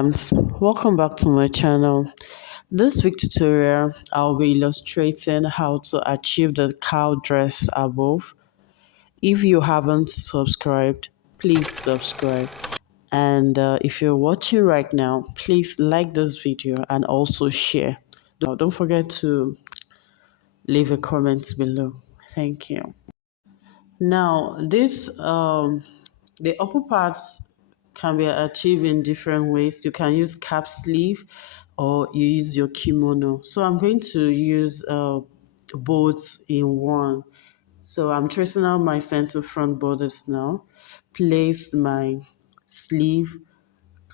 Babs, welcome back to my channel. This week tutorial I'll be illustrating how to achieve the cowl dress above. If you haven't subscribed, please subscribe, and if you're watching right now, please like this video and also share. Don't forget to leave a comment below. Thank you. Now this the upper parts can be achieved in different ways. You can use cap sleeve or you use your kimono. So I'm going to use both in one. So I'm tracing out my center front bodice now. Place my sleeve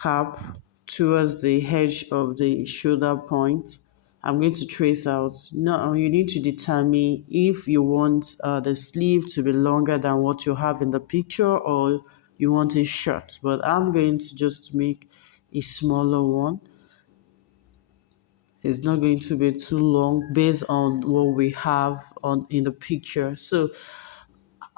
cap towards the edge of the shoulder point. I'm going to trace out. Now you need to determine if you want the sleeve to be longer than what you have in the picture or you want it short. But I'm going to just make a smaller one. It's not going to be too long based on what we have on in the picture. So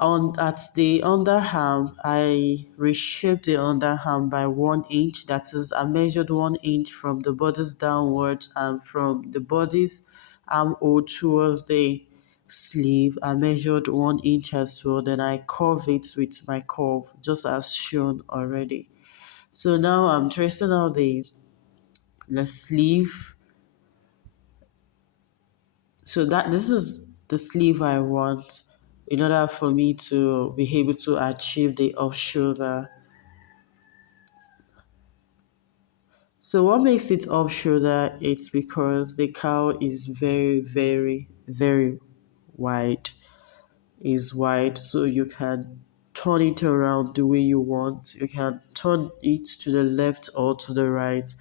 at the underarm, I reshaped the underarm by 1 inch. That is, I measured 1 inch from the bodice downwards and from the bodice armhole towards the sleeve. I measured 1 inch as well. Then I curve it with my curve, just as shown already. So now I'm tracing out the sleeve. So that this is the sleeve I want in order for me to be able to achieve the off shoulder. So what makes it off shoulder? It's because the cowl is very wide. Is wide, so you can turn it around the way you want. You can turn it to the left or to the right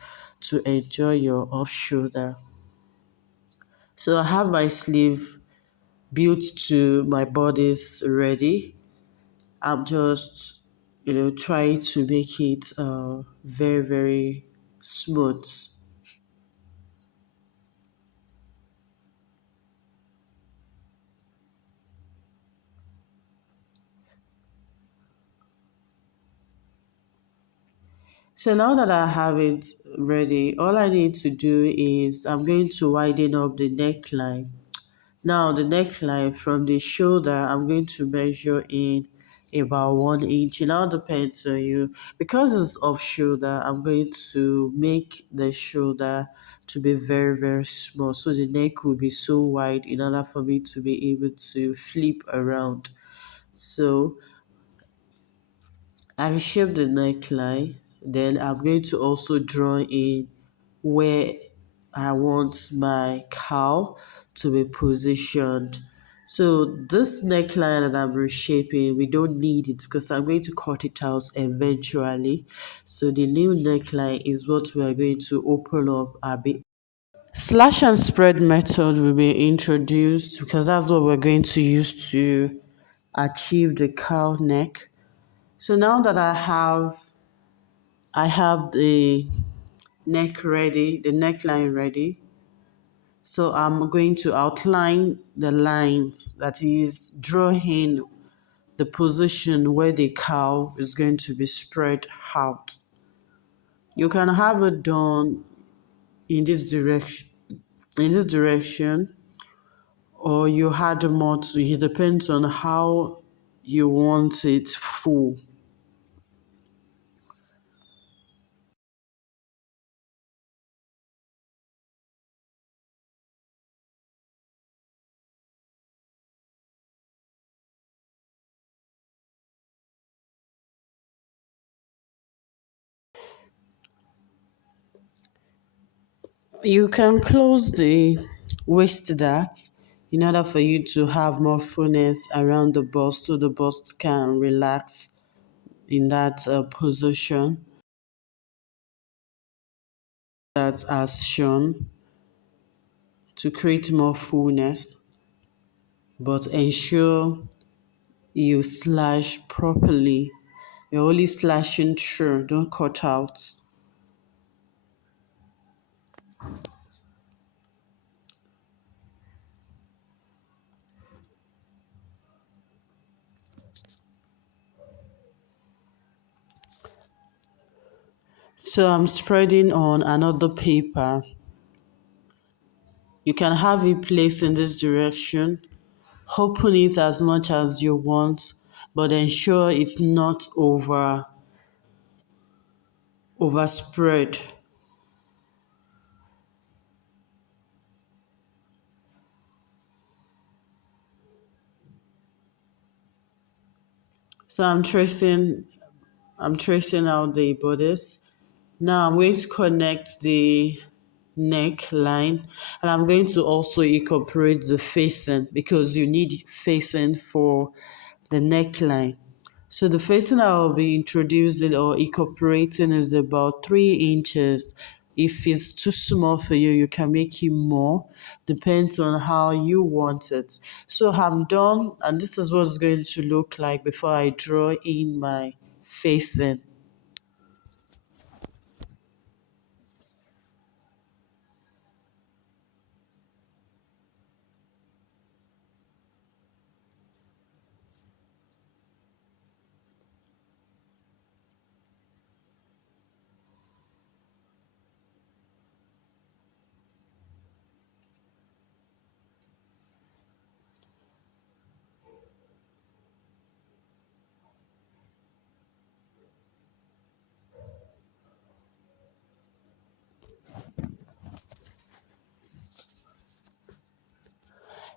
to enjoy your off shoulder. So I have my sleeve built to my bodice ready. I'm just, trying to make it very smooth. So now that I have it ready, all I need to do is I'm going to widen up the neckline. Now the neckline from the shoulder, I'm going to measure in about 1 inch. It now depends on you. Because it's off shoulder, I'm going to make the shoulder to be very small. So the neck will be so wide in order for me to be able to flip around. So I shape the neckline. Then I'm going to also draw in where I want my cowl to be positioned. So this neckline that I'm reshaping, we don't need it because I'm going to cut it out eventually. So the new neckline is what we are going to open up a bit. Slash and spread method will be introduced because that's what we're going to use to achieve the cowl neck. So now that I have the neck ready, the neckline ready. So I'm going to outline the lines, that is, draw in the position where the cowl is going to be spread out. You can have it done in this direction, or you add more to it. It depends on how you want it full. You can close the waist dart in order for you to have more fullness around the bust so the bust can relax in that position that as shown to create more fullness, but ensure you slash properly. You're only slashing through, don't cut out. So I'm spreading on another paper. You can have it placed in this direction. Open it as much as you want, but ensure it's not overspread. So I'm tracing out the bodice. Now I'm going to connect the neckline, and I'm going to also incorporate the facing because you need facing for the neckline. So the facing I will be introducing or incorporating is about 3 inches. If it's too small for you, you can make it more. Depends on how you want it. So I'm done, and this is what it's going to look like before I draw in my facing.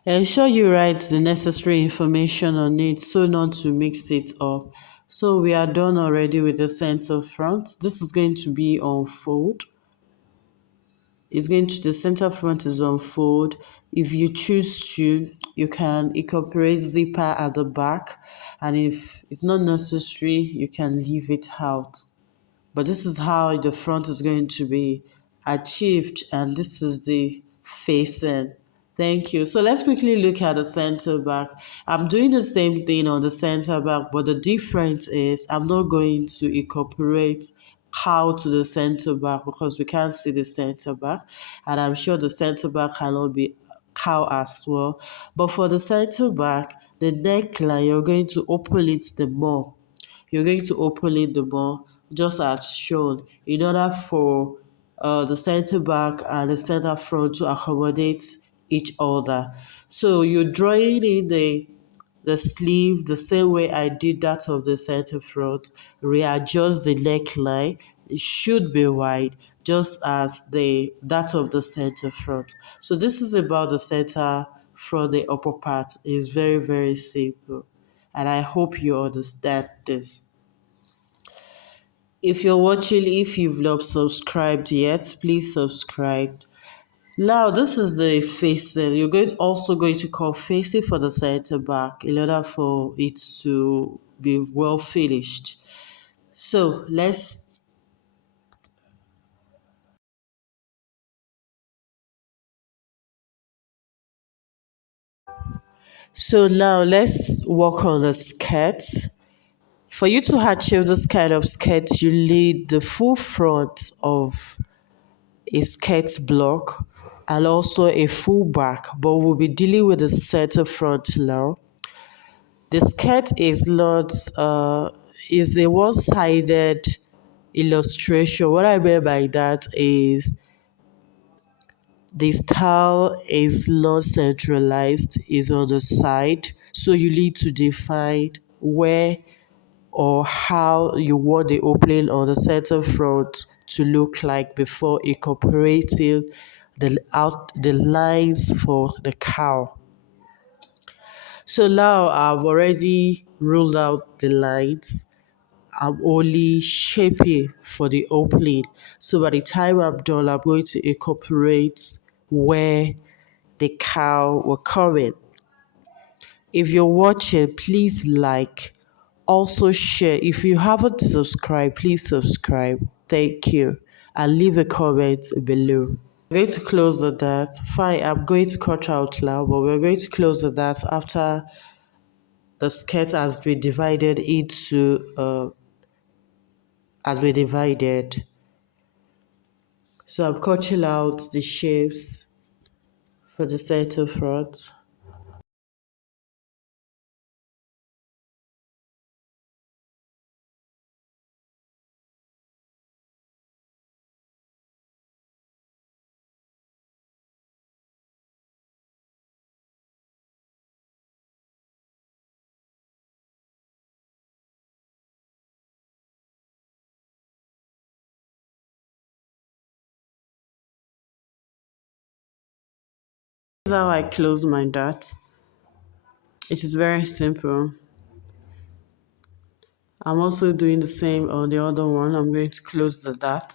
Ensure you write the necessary information on it so not to mix it up. So we are done already with the center front. This is going to be on fold. The center front is on fold. If you choose to, you can incorporate zipper at the back, and if it's not necessary, you can leave it out. But this is how the front is going to be achieved, and this is the facing. Thank you. So let's quickly look at the center back. I'm doing the same thing on the center back, but the difference is I'm not going to incorporate cowl to the center back because we can't see the center back, and I'm sure the center back cannot be cowl as well. But for the center back, the neckline, you're going to open it the more. You're going to open it the more, just as shown, in order for the center back and the center front to accommodate each other. So you're drawing in the sleeve the same way I did that of the center front. Readjust the neckline. It should be wide, just as that of the center front. So this is about the center front, the upper part. Is very, very simple. And I hope you understand this. If you're watching, if you've not subscribed yet, please subscribe. Now, this is the facing. Also going to call facing for the center back in order for it to be well finished. So let's work on the skirt. For you to achieve this kind of skirt, you need the full front of a skirt block and also a full back, but we'll be dealing with the center front now. The skirt is a one-sided illustration. What I mean by that is the style is not centralized, is on the side. So you need to define where or how you want the opening on the center front to look like before incorporating the lines for the cowl. So now I've already ruled out the lines. I'm only shaping for the opening. So by the time I'm done, I'm going to incorporate where the cowl will come in. If you're watching, please like. Also share. If you haven't subscribed, please subscribe. Thank you. And leave a comment below. I'm going to close the dot. Fine, I'm going to cut out now, but we're going to close the dot after the skirt has been divided. So I'm cutting out the shapes for the center front. how I close my dart. It is very simple. I'm also doing the same on the other one. I'm going to close the dart.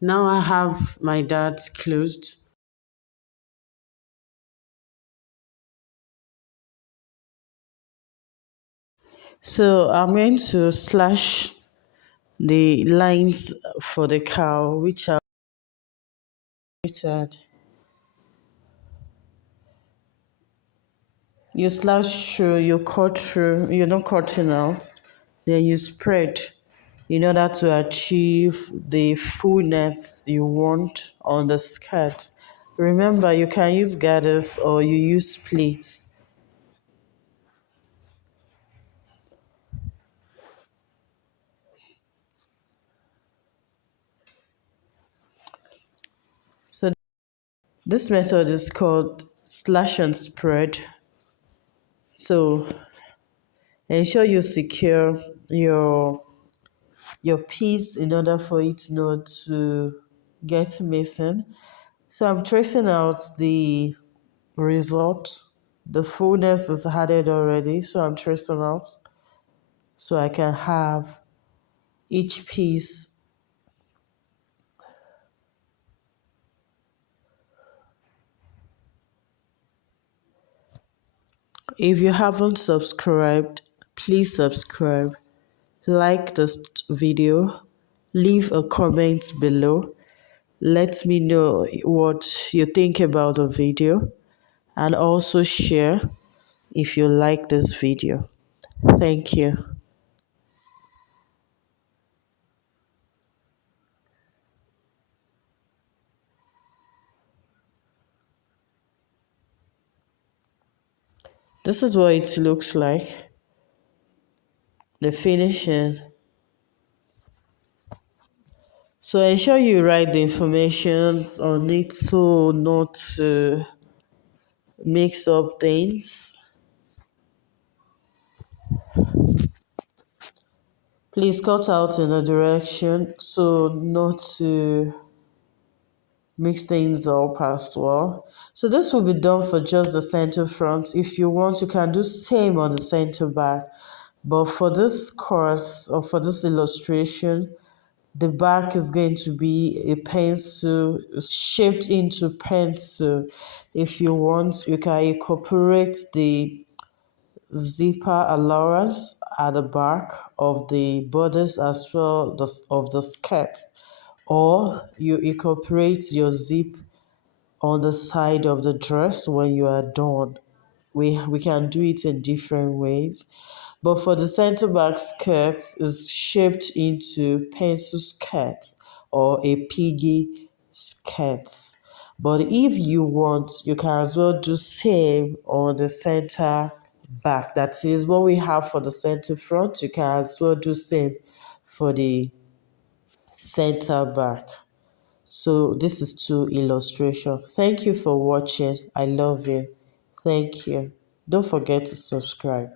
Now I have my darts closed. So I'm going to slash the lines for the cow, which are rated. You slash through, you cut through, you're not cutting out, then you spread in order to achieve the fullness you want on the skirt. Remember, you can use gathers or you use pleats. So this method is called slash and spread. So ensure you secure your piece in order for it not to get missing. So I'm tracing out the result. The fullness is added already, so I'm tracing out so I can have each piece. If you haven't subscribed, please subscribe, like this video, leave a comment below. Let me know what you think about the video and also share if you like this video. Thank you. This is what it looks like. The finishing. So ensure you write the information on it so not to mix up things. Please cut out in a direction so not to mix things up as well. So this will be done for just the center front. If you want, you can do same on the center back. But for this course or for this illustration, the back is going to be a pencil shaped into pencil. If you want, you can incorporate the zipper allowance at the back of the bodice as well of the skirt, or you incorporate your zip on the side of the dress when you are done. We can do it in different ways. But for the center back skirt is shaped into pencil skirt or a piggy skirt. But if you want, you can as well do same on the center back. That is what we have for the center front. You can as well do same for the center back. So this is two illustration. Thank you for watching. I love you. Thank you. Don't forget to subscribe.